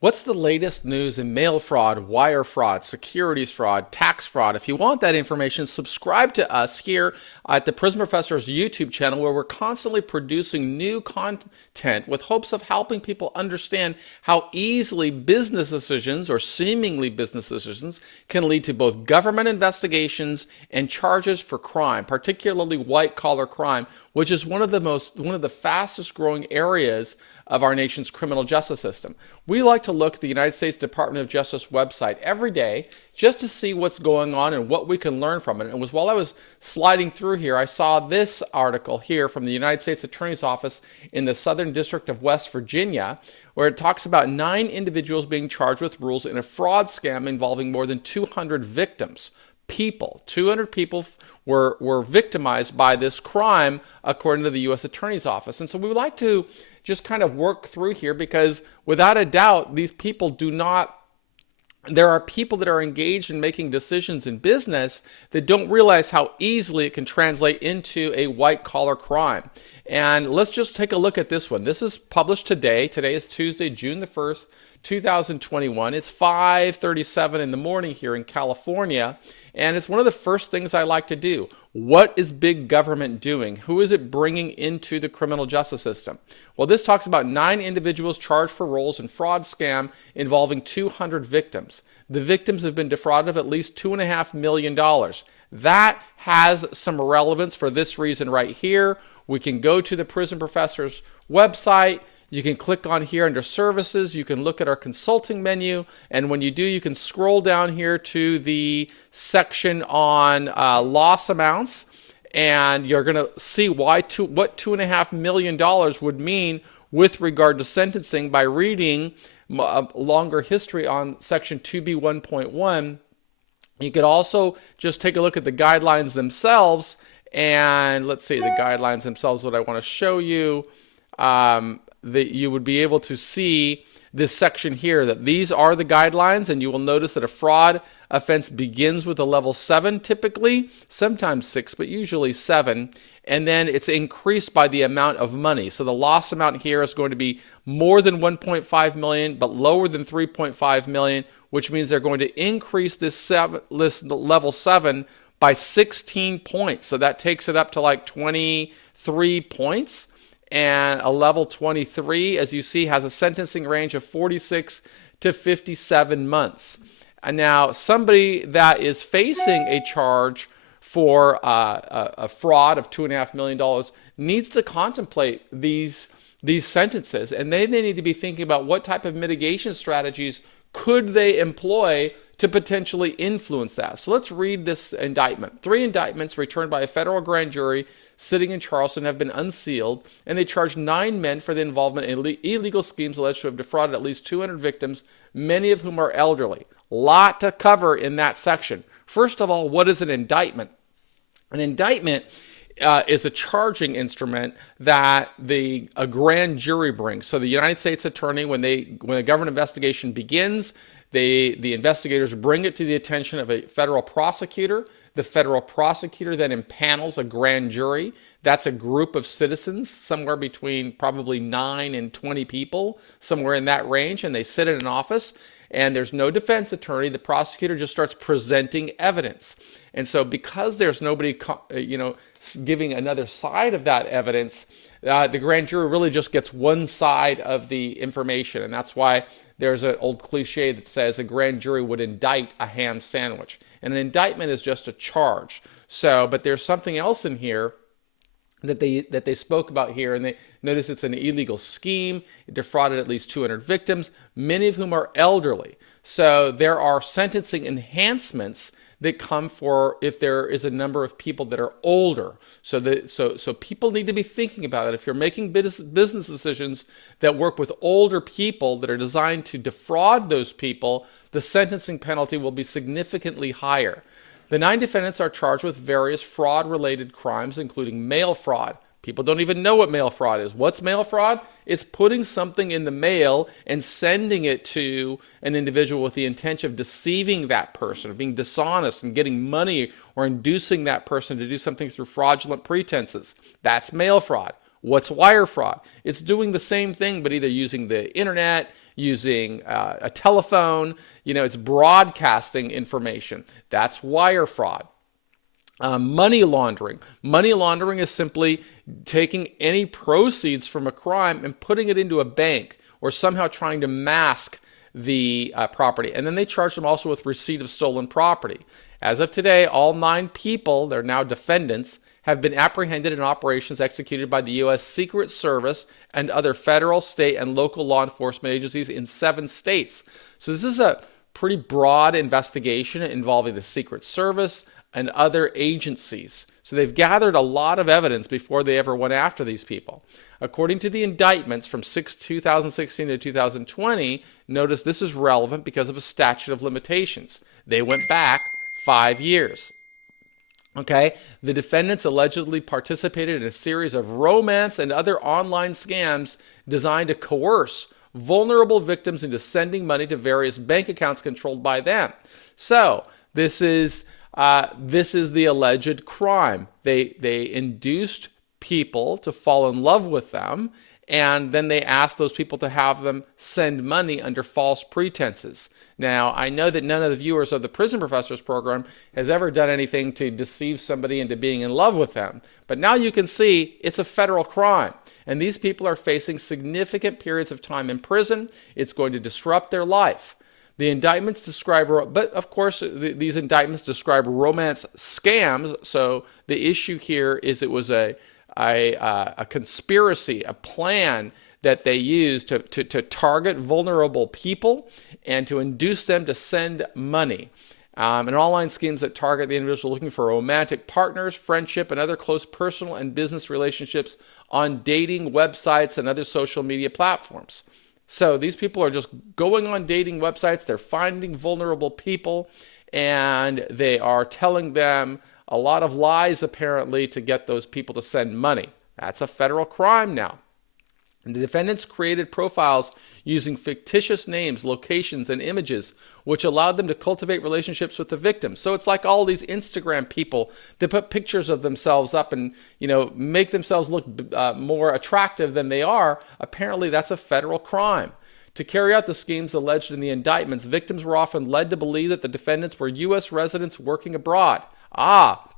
What's the latest news in mail fraud, wire fraud, securities fraud, tax fraud? If you want that information, subscribe to us here at the Prison Professor's YouTube channel, where we're constantly producing new content with hopes of helping people understand how easily business decisions, or seemingly business decisions, can lead to both government investigations and charges for crime, particularly white-collar crime, which is one of the fastest growing areas of our nation's criminal justice system. We like to look at the United States Department of Justice website every day just to see what's going on and what we can learn from it. And it was while I was sliding through here, I saw this article here from the United States Attorney's Office in the Southern District of West Virginia, where it talks about 9 individuals being charged with rules in a fraud scam involving more than 200 victims. 200 people were victimized by this crime, according to the U.S. Attorney's Office. And so we would like to just kind of work through here, because without a doubt, these people do not, there are people that are engaged in making decisions in business that don't realize how easily it can translate into a white-collar crime. And let's just take a look at this one. This is published today. Today is Tuesday, June the 1st, 2021. It's 5:37 in the morning here in California, and it's one of the first things I like to do. What is big government doing? Who is it bringing into the criminal justice system? Well, this talks about 9 individuals charged for roles in fraud scam involving 200 victims. The victims have been defrauded of at least $2.5 million. That has some relevance for this reason right here. We can go to the Prison Professor's website. You can click on here under services. You can look at our consulting menu. And when you do, you can scroll down here to the section on loss amounts. And you're going to see what $2.5 million would mean with regard to sentencing by reading a longer history on section 2B1.1. You could also just take a look at the guidelines themselves. And let's see, the guidelines themselves, what I want to show you. That you would be able to see this section here, that these are the guidelines, and you will notice that a fraud offense begins with a level 7 typically, sometimes 6, but usually 7, and then it's increased by the amount of money. So the loss amount here is going to be more than 1.5 million, but lower than 3.5 million, which means they're going to increase this level 7 by 16 points. So that takes it up to like 23 points. And a level 23, as you see, has a sentencing range of 46 to 57 months. And now somebody that is facing a charge for a fraud of $2.5 million needs to contemplate these sentences. And they need to be thinking about what type of mitigation strategies could they employ to potentially influence that. So let's read this indictment. 3 indictments returned by a federal grand jury sitting in Charleston have been unsealed, and they charged 9 men for the involvement in illegal schemes alleged to have defrauded at least 200 victims, many of whom are elderly. Lot to cover in that section. First of all, what is an indictment? An indictment is a charging instrument that a grand jury brings. So the United States attorney, when a government investigation begins, the investigators bring it to the attention of a federal prosecutor. The federal prosecutor then impanels a grand jury. That's a group of citizens, somewhere between probably 9 and 20 people, somewhere in that range, and they sit in an office, and there's no defense attorney. The prosecutor just starts presenting evidence. And so because there's nobody giving another side of that evidence, the grand jury really just gets one side of the information. And that's why there's an old cliche that says a grand jury would indict a ham sandwich. And an indictment is just a charge. But there's something else in here that they spoke about here, and they notice it's an illegal scheme. It defrauded at least 200 victims, many of whom are elderly. So there are sentencing enhancements that come for if there is a number of people that are older. So people need to be thinking about it. If you're making business decisions that work with older people that are designed to defraud those people, the sentencing penalty will be significantly higher. The 9 defendants are charged with various fraud-related crimes, including mail fraud. People don't even know what mail fraud is. What's mail fraud? It's putting something in the mail and sending it to an individual with the intention of deceiving that person, of being dishonest and getting money, or inducing that person to do something through fraudulent pretenses. That's mail fraud. What's wire fraud? It's doing the same thing, but either using the internet, using a telephone. It's broadcasting information. That's wire fraud. Money laundering. Money laundering is simply taking any proceeds from a crime and putting it into a bank, or somehow trying to mask the property. And then they charge them also with receipt of stolen property. As of today, all 9 people, they're now defendants, have been apprehended in operations executed by the U.S. Secret Service and other federal, state, and local law enforcement agencies in 7 states. So this is a pretty broad investigation involving the Secret Service and other agencies. So they've gathered a lot of evidence before they ever went after these people. According to the indictments from 2016 to 2020, notice this is relevant because of a statute of limitations. They went back 5 years. Okay, the defendants allegedly participated in a series of romance and other online scams designed to coerce vulnerable victims into sending money to various bank accounts controlled by them. So this is the alleged crime. They induced people to fall in love with them, and then they asked those people to have them send money under false pretenses. Now, I know that none of the viewers of the Prison Professors program has ever done anything to deceive somebody into being in love with them, but now you can see it's a federal crime, and these people are facing significant periods of time in prison. It's going to disrupt their life. The indictments describe, but of course, these indictments describe romance scams. So the issue here is it was a conspiracy, a plan that they used to target vulnerable people and to induce them to send money. And online schemes that target the individual looking for romantic partners, friendship, and other close personal and business relationships on dating websites and other social media platforms. So these people are just going on dating websites, they're finding vulnerable people, and they are telling them a lot of lies, apparently, to get those people to send money. That's a federal crime now. And the defendants created profiles using fictitious names, locations, and images, which allowed them to cultivate relationships with the victims. So it's like all these Instagram people that put pictures of themselves up and, make themselves look more attractive than they are. Apparently, that's a federal crime. To carry out the schemes alleged in the indictments, victims were often led to believe that the defendants were U.S. residents working abroad.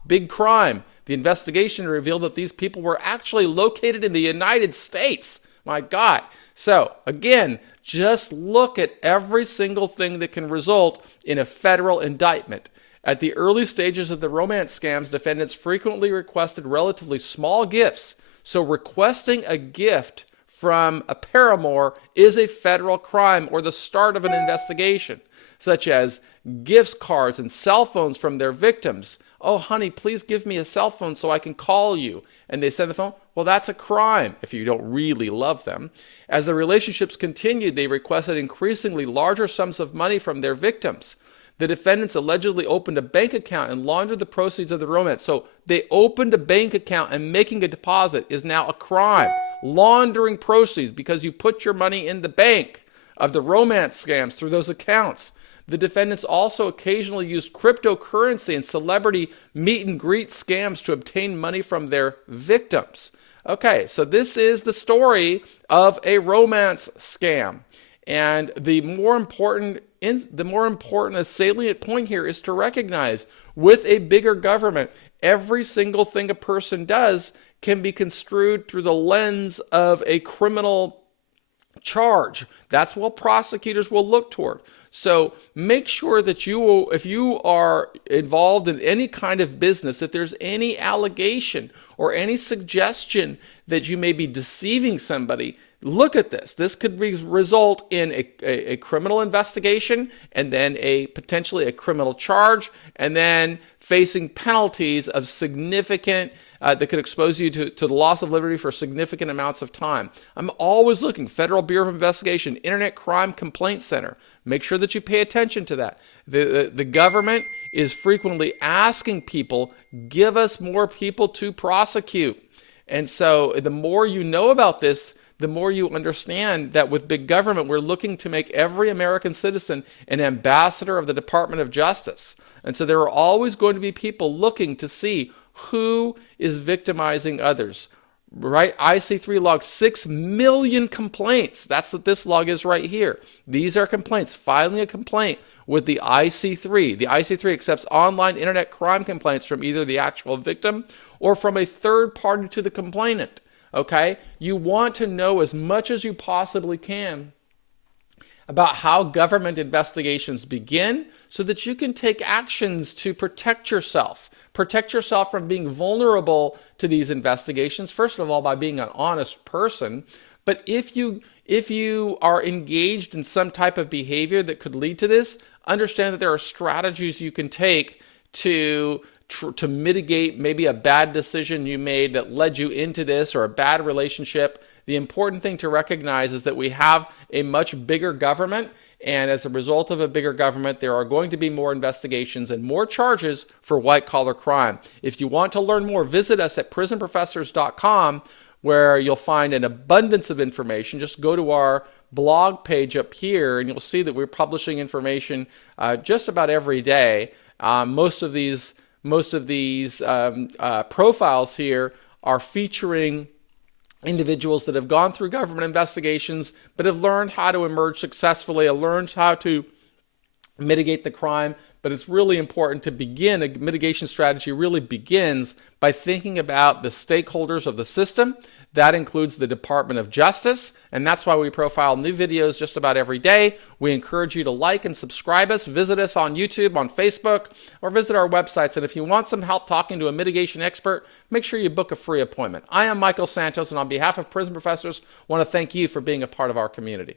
Big crime. The investigation revealed that these people were actually located in the United States. My God. So, again, just look at every single thing that can result in a federal indictment. At the early stages of the romance scams, defendants frequently requested relatively small gifts. So requesting a gift from a paramour is a federal crime or the start of an investigation, such as gifts cards and cell phones from their victims. Oh, honey, please give me a cell phone so I can call you. And they send the phone. Well, that's a crime if you don't really love them. As the relationships continued, they requested increasingly larger sums of money from their victims. The defendants allegedly opened a bank account and laundered the proceeds of the romance. So they opened a bank account, and making a deposit is now a crime. Laundering proceeds because you put your money in the bank of the romance scams through those accounts. The defendants also occasionally used cryptocurrency and celebrity meet and greet scams to obtain money from their victims. Okay, so this is the story of a romance scam. And the more important salient point here is to recognize with a bigger government, every single thing a person does can be construed through the lens of a criminal charge. That's what prosecutors will look toward. So make sure that if you are involved in any kind of business, if there's any allegation or any suggestion that you may be deceiving somebody, look at this. This could result in a criminal investigation, and then potentially a criminal charge, and then facing penalties of significant that could expose you to the loss of liberty for significant amounts of time. I'm always looking. Federal Bureau of Investigation, Internet Crime Complaint Center. Make sure that you pay attention to that. The government is frequently asking people, give us more people to prosecute. And so the more you know about this, the more you understand that with big government, we're looking to make every American citizen an ambassador of the Department of Justice. And so there are always going to be people looking to see who is victimizing others. right? IC3 logs 6 million complaints. That's what this log is right here. These are complaints. Filing a complaint with the IC3. The IC3 accepts online internet crime complaints from either the actual victim or from a third party to the complainant. Okay? You want to know as much as you possibly can about how government investigations begin so that you can take actions to protect yourself. Protect yourself from being vulnerable to these investigations, first of all, by being an honest person. But if you are engaged in some type of behavior that could lead to this, understand that there are strategies you can take to mitigate maybe a bad decision you made that led you into this, or a bad relationship. The important thing to recognize is that we have a much bigger government, and as a result of a bigger government, there are going to be more investigations and more charges for white-collar crime. If you want to learn more, visit us at prisonprofessors.com, where you'll find an abundance of information. Just go to our blog page up here, and you'll see that we're publishing information just about every day. Most of these profiles here are featuring individuals that have gone through government investigations but have learned how to emerge successfully, have learned how to mitigate the crime. But it's really important to begin. A mitigation strategy really begins by thinking about the stakeholders of the system. That includes the Department of Justice, and that's why we profile new videos just about every day. We encourage you to like and subscribe us, visit us on YouTube, on Facebook, or visit our websites. And if you want some help talking to a mitigation expert, make sure you book a free appointment. I am Michael Santos, and on behalf of Prison Professors, I want to thank you for being a part of our community.